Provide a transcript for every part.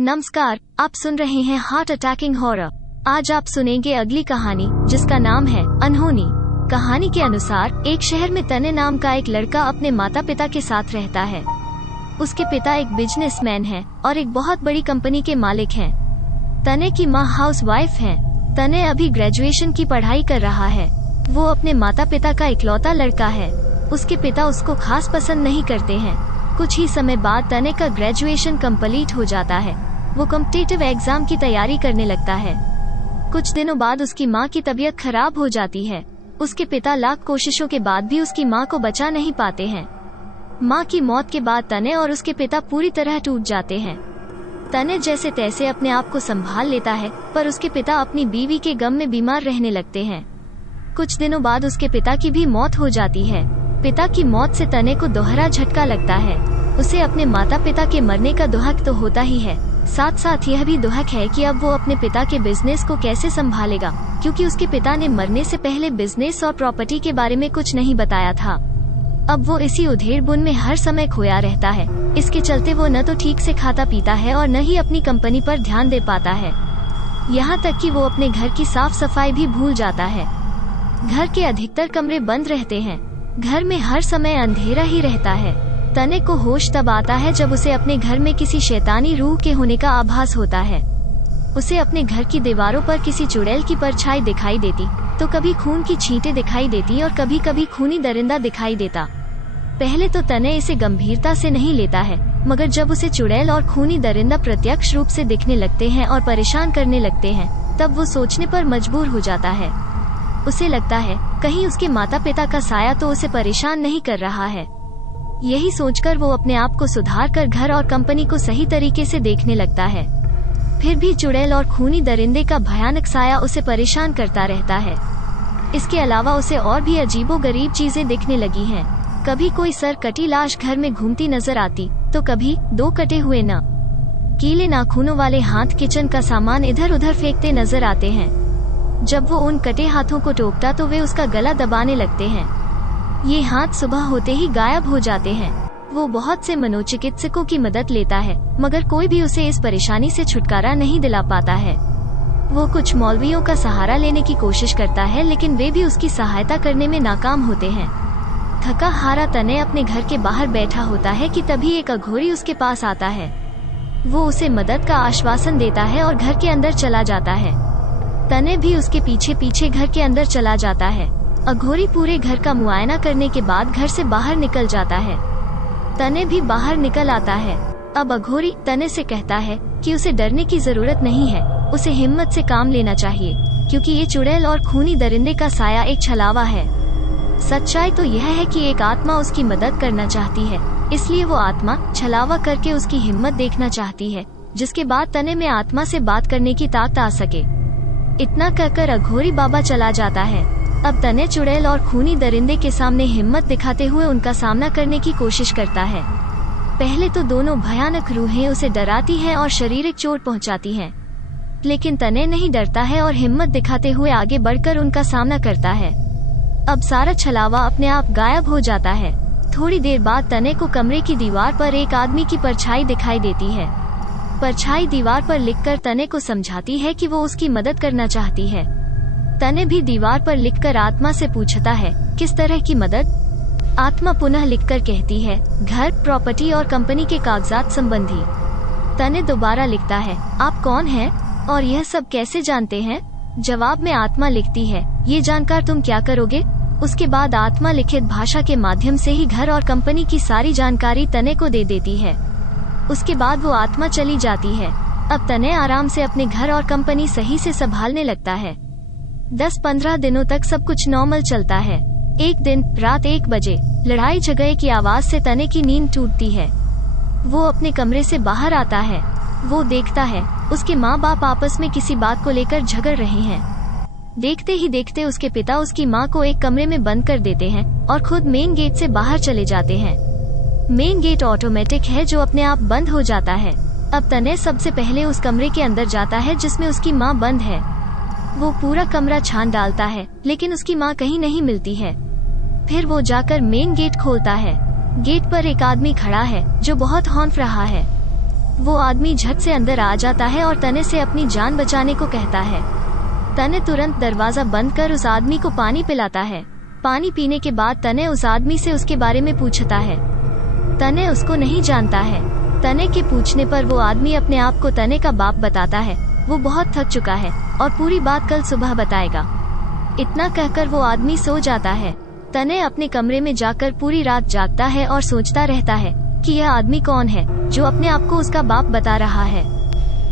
नमस्कार, आप सुन रहे हैं हार्ट अटैकिंग हॉरर। आज आप सुनेंगे अगली कहानी जिसका नाम है अनहोनी। कहानी के अनुसार एक शहर में तने नाम का एक लड़का अपने माता पिता के साथ रहता है। उसके पिता एक बिजनेसमैन हैं और एक बहुत बड़ी कंपनी के मालिक हैं। तने की माँ हाउस वाइफ है। तने अभी ग्रेजुएशन की पढ़ाई कर रहा है। वो अपने माता पिता का इकलौता लड़का है। उसके पिता उसको खास पसंद नहीं करते हैं। कुछ ही समय बाद तने का ग्रेजुएशन कंप्लीट हो जाता है। वो कॉम्पिटिटिव एग्जाम की तैयारी करने लगता है। कुछ दिनों बाद उसकी माँ की तबीयत खराब हो जाती है। उसके पिता लाख कोशिशों के बाद भी उसकी माँ को बचा नहीं पाते हैं। माँ की मौत के बाद तने और उसके पिता पूरी तरह टूट जाते हैं। तने जैसे तैसे अपने आप को संभाल लेता है, पर उसके पिता अपनी बीवी के गम में बीमार रहने लगते हैं। कुछ दिनों बाद उसके पिता की भी मौत हो जाती है। पिता की मौत से तने को दोहरा झटका लगता है। उसे अपने माता पिता के मरने का दुहक तो होता ही है, साथ साथ यह भी दुहक है कि अब वो अपने पिता के बिजनेस को कैसे संभालेगा, क्योंकि उसके पिता ने मरने से पहले बिजनेस और प्रॉपर्टी के बारे में कुछ नहीं बताया था। अब वो इसी उधेड़-बुन में हर समय खोया रहता है। इसके चलते वो न तो ठीक से खाता पीता है और न ही अपनी कंपनी पर ध्यान दे पाता है। यहाँ तक कि वो अपने घर की साफ सफाई भी भूल जाता है। घर के अधिकतर कमरे बंद रहते हैं। घर में हर समय अंधेरा ही रहता है। तने को होश तब आता है जब उसे अपने घर में किसी शैतानी रूह के होने का आभास होता है। उसे अपने घर की दीवारों पर किसी चुड़ैल की परछाई दिखाई देती, तो कभी खून की छींटें दिखाई देती और कभी कभी खूनी दरिंदा दिखाई देता। पहले तो तने इसे गंभीरता से नहीं लेता है, मगर जब उसे चुड़ैल और खूनी दरिंदा प्रत्यक्ष रूप से दिखने लगते हैं और परेशान करने लगते हैं, तब वो सोचने पर मजबूर हो जाता है। उसे लगता है कहीं उसके माता पिता का साया तो उसे परेशान नहीं कर रहा है। यही सोचकर वो अपने आप को सुधार कर घर और कंपनी को सही तरीके से देखने लगता है। फिर भी चुड़ैल और खूनी दरिंदे का भयानक साया उसे परेशान करता रहता है। इसके अलावा उसे और भी अजीबोगरीब चीजें दिखने लगी हैं। कभी कोई सर कटी लाश घर में घूमती नजर आती, तो कभी दो कटे हुए कीले नाखूनों वाले हाथ किचन का सामान इधर उधर फेंकते नजर आते हैं। जब वो उन कटे हाथों को टोकता तो वे उसका गला दबाने लगते हैं। ये हाथ सुबह होते ही गायब हो जाते हैं। वो बहुत से मनोचिकित्सकों की मदद लेता है, मगर कोई भी उसे इस परेशानी से छुटकारा नहीं दिला पाता है। वो कुछ मौलवियों का सहारा लेने की कोशिश करता है, लेकिन वे भी उसकी सहायता करने में नाकाम होते हैं। थका हारा तने अपने घर के बाहर बैठा होता है कि तभी एक अघोरी उसके पास आता है। वो उसे मदद का आश्वासन देता है और घर के अंदर चला जाता है। तने भी उसके पीछे पीछे घर के अंदर चला जाता है। अघोरी पूरे घर का मुआयना करने के बाद घर से बाहर निकल जाता है। तने भी बाहर निकल आता है। अब अघोरी तने से कहता है कि उसे डरने की जरूरत नहीं है, उसे हिम्मत से काम लेना चाहिए, क्योंकि ये चुड़ैल और खूनी दरिंदे का साया एक छलावा है। सच्चाई तो यह है कि एक आत्मा उसकी मदद करना चाहती है, इसलिए वो आत्मा छलावा करके उसकी हिम्मत देखना चाहती है, जिसके बाद तने में आत्मा से बात करने की ताकत आ सके। इतना कहकर अघोरी बाबा चला जाता है। अब तने चुड़ैल और खूनी दरिंदे के सामने हिम्मत दिखाते हुए उनका सामना करने की कोशिश करता है। पहले तो दोनों भयानक रूहें उसे डराती हैं और शारीरिक चोट पहुंचाती हैं, लेकिन तने नहीं डरता है और हिम्मत दिखाते हुए आगे बढ़कर उनका सामना करता है। अब सारा छलावा अपने आप गायब हो जाता है। थोड़ी देर बाद तने को कमरे की दीवार पर एक आदमी की परछाई दिखाई देती है। परछाई दीवार पर लिखकर तने को समझाती है कि वो उसकी मदद करना चाहती है। तने भी दीवार पर लिखकर आत्मा से पूछता है, किस तरह की मदद? आत्मा पुनः लिखकर कहती है, घर, प्रॉपर्टी और कंपनी के कागजात संबंधी। तने दोबारा लिखता है, आप कौन हैं और यह सब कैसे जानते हैं? जवाब में आत्मा लिखती है, ये जानकर तुम क्या करोगे? उसके बाद आत्मा लिखित भाषा के माध्यम से ही घर और कंपनी की सारी जानकारी तने को दे देती है। उसके बाद वो आत्मा चली जाती है। अब तने आराम से अपने घर और कंपनी सही से संभालने लगता है। 10-15 दिनों तक सब कुछ नॉर्मल चलता है। एक दिन रात 1 बजे लड़ाई झगड़े की आवाज से तने की नींद टूटती है। वो अपने कमरे से बाहर आता है। वो देखता है उसके माँ बाप आपस में किसी बात को लेकर झगड़ रहे हैं। देखते ही देखते उसके पिता उसकी माँ को एक कमरे में बंद कर देते हैं और खुद मेन गेट से बाहर चले जाते हैं। मेन गेट ऑटोमेटिक है जो अपने आप बंद हो जाता है। अब तने सबसे पहले उस कमरे के अंदर जाता है जिसमें उसकी माँ बंद है। वो पूरा कमरा छान डालता है, लेकिन उसकी माँ कहीं नहीं मिलती है। फिर वो जाकर मेन गेट खोलता है। गेट पर एक आदमी खड़ा है जो बहुत हौंफ रहा है। वो आदमी झट से अंदर आ जाता है और तने से अपनी जान बचाने को कहता है। तने तुरंत दरवाजा बंद कर उस आदमी को पानी पिलाता है। पानी पीने के बाद तने उस आदमी से उसके बारे में पूछता है। तने उसको नहीं जानता है। तने के पूछने पर वो आदमी अपने आप को तने का बाप बताता है। वो बहुत थक चुका है और पूरी बात कल सुबह बताएगा। इतना कहकर वो आदमी सो जाता है। तने अपने कमरे में जाकर पूरी रात जागता है और सोचता रहता है कि यह आदमी कौन है जो अपने आप को उसका बाप बता रहा है।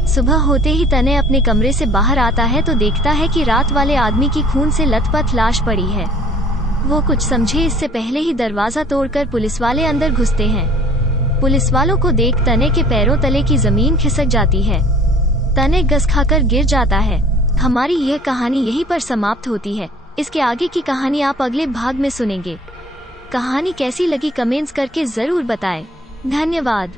सुबह होते ही तने अपने कमरे से बाहर आता है तो देखता है कि रात वाले आदमी की खून से लथपथ लाश पड़ी है। वो कुछ समझे इससे पहले ही दरवाजा तोड़कर पुलिस वाले अंदर घुसते हैं। पुलिस वालों को देख तने के पैरों तले की जमीन खिसक जाती है। तने गस खाकर गिर जाता है। हमारी यह कहानी यहीं पर समाप्त होती है। इसके आगे की कहानी आप अगले भाग में सुनेंगे। कहानी कैसी लगी कमेंट्स करके जरूर बताएं। धन्यवाद।